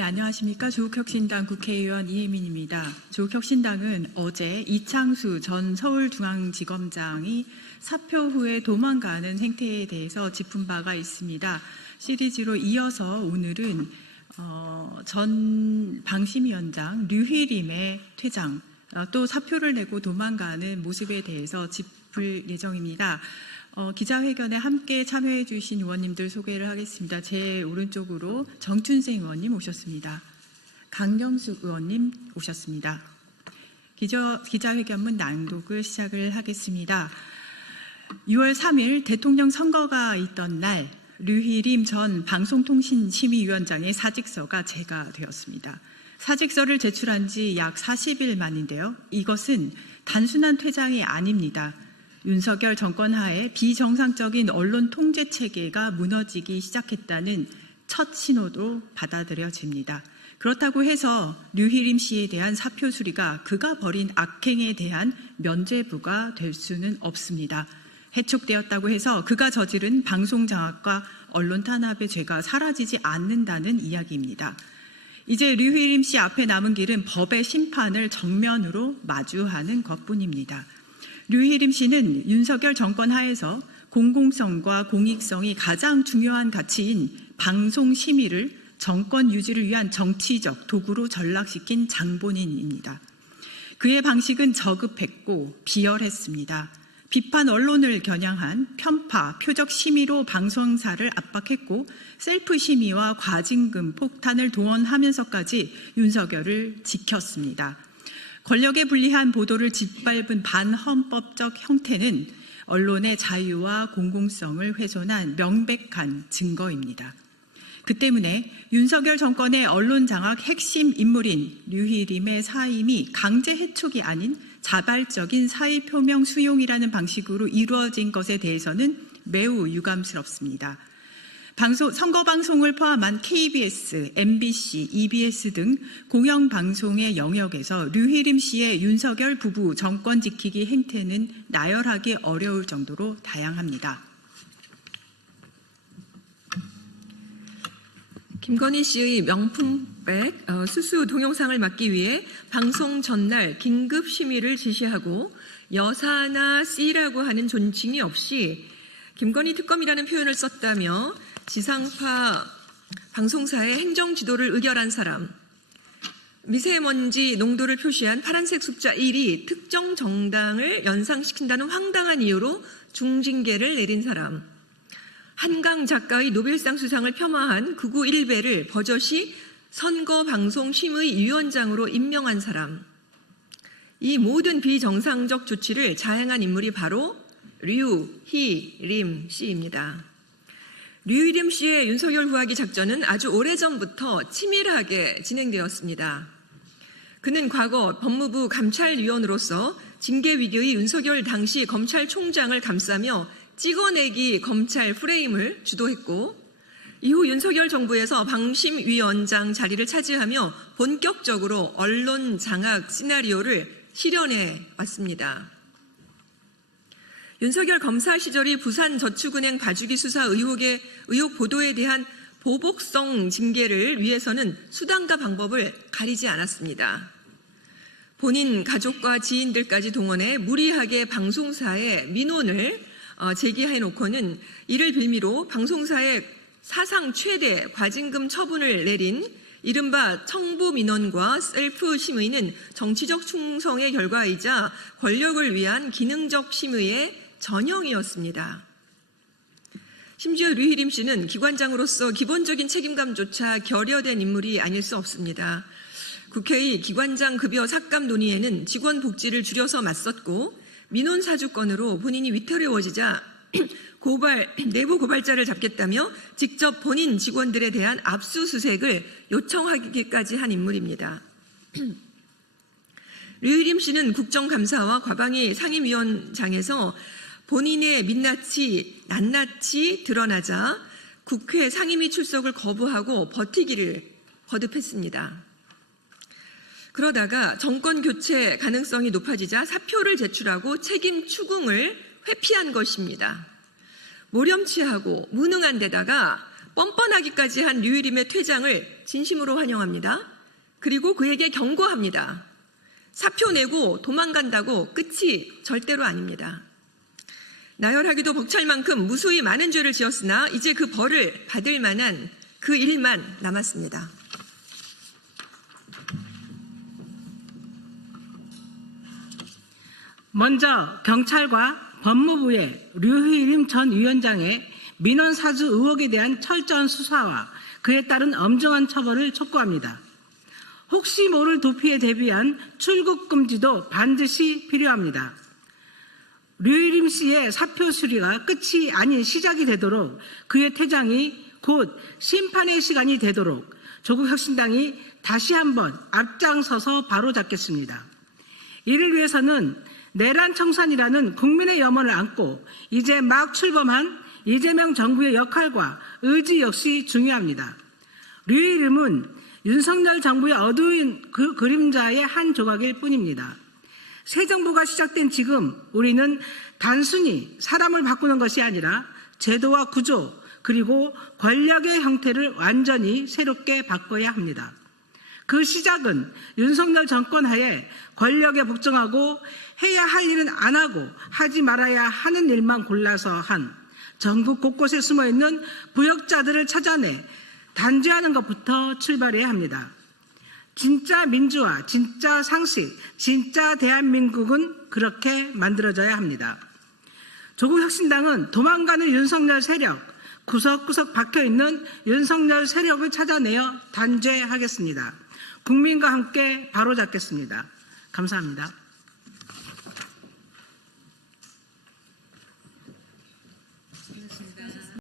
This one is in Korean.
네, 안녕하십니까. 조국혁신당 국회의원 이혜민입니다. 조국혁신당은 어제 이창수 전 서울중앙지검장이 사표 후에 도망가는 행태에 대해서 짚은 바가 있습니다. 시리즈로 이어서 오늘은 전 방심위원장 류희림의 퇴장, 또 사표를 내고 도망가는 모습에 대해서 짚을 예정입니다. 기자회견에 함께 참여해 주신 의원님들 소개를 하겠습니다. 제 오른쪽으로 정춘생 의원님 오셨습니다. 강경숙 의원님 오셨습니다. 기자회견문 낭독을 시작을 하겠습니다. 6월 3일 대통령 선거가 있던 날 류희림 전 방송통신심의위원장의 사직서가 제가되었습니다. 사직서를 제출한 지 약 40일 만인데요. 이것은 단순한 퇴장이 아닙니다. 윤석열 정권 하에 비정상적인 언론 통제 체계가 무너지기 시작했다는 첫 신호도 받아들여집니다. 그렇다고 해서 류희림 씨에 대한 사표 수리가 그가 벌인 악행에 대한 면죄부가 될 수는 없습니다. 해촉되었다고 해서 그가 저지른 방송 장악과 언론 탄압의 죄가 사라지지 않는다는 이야기입니다. 이제 류희림 씨 앞에 남은 길은 법의 심판을 정면으로 마주하는 것뿐입니다. 류희림 씨는 윤석열 정권 하에서 공공성과 공익성이 가장 중요한 가치인 방송 심의를 정권 유지를 위한 정치적 도구로 전락시킨 장본인입니다. 그의 방식은 저급했고 비열했습니다. 비판 언론을 겨냥한 편파, 표적 심의로 방송사를 압박했고 셀프 심의와 과징금 폭탄을 동원하면서까지 윤석열을 지켰습니다. 권력에 불리한 보도를 짓밟은 반헌법적 형태는 언론의 자유와 공공성을 훼손한 명백한 증거입니다. 그 때문에 윤석열 정권의 언론 장악 핵심 인물인 류희림의 사임이 강제 해촉이 아닌 자발적인 사의 표명 수용이라는 방식으로 이루어진 것에 대해서는 매우 유감스럽습니다. 선거방송을 포함한 KBS, MBC, EBS 등 공영방송의 영역에서 류희림 씨의 윤석열 부부 정권 지키기 행태는 나열하기 어려울 정도로 다양합니다. 김건희 씨의 명품백 수수 동영상을 막기 위해 방송 전날 긴급 심의를 지시하고 여사나 C라고 하는 존칭이 없이 김건희 특검이라는 표현을 썼다며 지상파 방송사의 행정 지도를 의결한 사람, 미세먼지 농도를 표시한 파란색 숫자 1이 특정 정당을 연상시킨다는 황당한 이유로 중징계를 내린 사람, 한강 작가의 노벨상 수상을 폄하한 극우 일베를 버젓이 선거방송심의위원장으로 임명한 사람, 이 모든 비정상적 조치를 자행한 인물이 바로 류희림 씨입니다. 류희림 씨의 윤석열 후하기 작전은 아주 오래전부터 치밀하게 진행되었습니다. 그는 과거 법무부 감찰위원으로서 징계 위기의 윤석열 당시 검찰총장을 감싸며 찍어내기 검찰 프레임을 주도했고 이후 윤석열 정부에서 방심위원장 자리를 차지하며 본격적으로 언론 장악 시나리오를 실현해 왔습니다. 윤석열 검사 시절의 부산저축은행 봐주기 수사 의혹 보도에 대한 보복성 징계를 위해서는 수단과 방법을 가리지 않았습니다. 본인 가족과 지인들까지 동원해 무리하게 방송사에 민원을 제기해놓고는 이를 빌미로 방송사에 사상 최대 과징금 처분을 내린 이른바 청부민원과 셀프 심의는 정치적 충성의 결과이자 권력을 위한 기능적 심의의 전형이었습니다. 심지어 류희림 씨는 기관장으로서 기본적인 책임감조차 결여된 인물이 아닐 수 없습니다. 국회의 기관장 급여 삭감 논의에는 직원 복지를 줄여서 맞섰고 민원 사주건으로 본인이 위태로워지자 내부 고발자를 잡겠다며 직접 본인 직원들에 대한 압수수색을 요청하기까지 한 인물입니다. 류희림 씨는 국정감사와 과방위 상임위원장에서 본인의 민낯이 낱낱이 드러나자 국회 상임위 출석을 거부하고 버티기를 거듭했습니다. 그러다가 정권 교체 가능성이 높아지자 사표를 제출하고 책임 추궁을 회피한 것입니다. 모렴치하고 무능한 데다가 뻔뻔하기까지 한 류일임의 퇴장을 진심으로 환영합니다. 그리고 그에게 경고합니다. 사표 내고 도망간다고 끝이 절대로 아닙니다. 나열하기도 벅찰 만큼 무수히 많은 죄를 지었으나 이제 그 벌을 받을 만한 그 일만 남았습니다. 먼저 경찰과 법무부의 류희림 전 위원장의 민원 사주 의혹에 대한 철저한 수사와 그에 따른 엄정한 처벌을 촉구합니다. 혹시 모를 도피에 대비한 출국 금지도 반드시 필요합니다. 류희림 씨의 사표 수리가 끝이 아닌 시작이 되도록 그의 퇴장이 곧 심판의 시간이 되도록 조국혁신당이 다시 한번 앞장서서 바로잡겠습니다. 이를 위해서는 내란 청산이라는 국민의 염원을 안고 이제 막 출범한 이재명 정부의 역할과 의지 역시 중요합니다. 류희림은 윤석열 정부의 어두운 그림자의 한 조각일 뿐입니다. 새 정부가 시작된 지금 우리는 단순히 사람을 바꾸는 것이 아니라 제도와 구조 그리고 권력의 형태를 완전히 새롭게 바꿔야 합니다. 그 시작은 윤석열 정권 하에 권력에 복종하고 해야 할 일은 안 하고 하지 말아야 하는 일만 골라서 한 전국 곳곳에 숨어있는 부역자들을 찾아내 단죄하는 것부터 출발해야 합니다. 진짜 민주화, 진짜 상식, 진짜 대한민국은 그렇게 만들어져야 합니다. 조국혁신당은 도망가는 윤석열 세력, 구석구석 박혀있는 윤석열 세력을 찾아내어 단죄하겠습니다. 국민과 함께 바로잡겠습니다. 감사합니다.